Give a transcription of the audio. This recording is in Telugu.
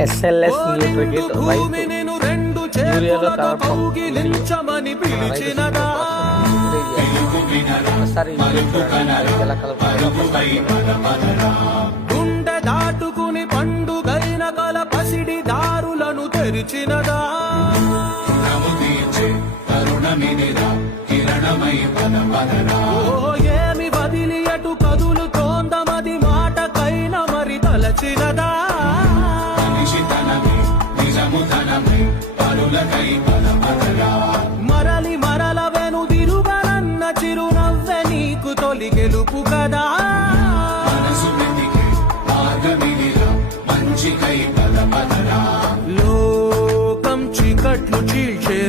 ఎస్ఎల్ఎస్ న్యూట్రికిట్ రైతు యూరియాలో కౌగిలించమని పిలిచినదా గుండె దాటుకుని పండుగైన కల పసిడి దారులను తెరిచినదా ఏమి వదిలి అటు కదులుతోందమది మాటకైన మరి తలచినదా మరలి మరల వెనుదిరుగనన్న చిరునవ్వె నీకు తొలి గెలుపు కదా లోకం చీకట్లు చీల్చే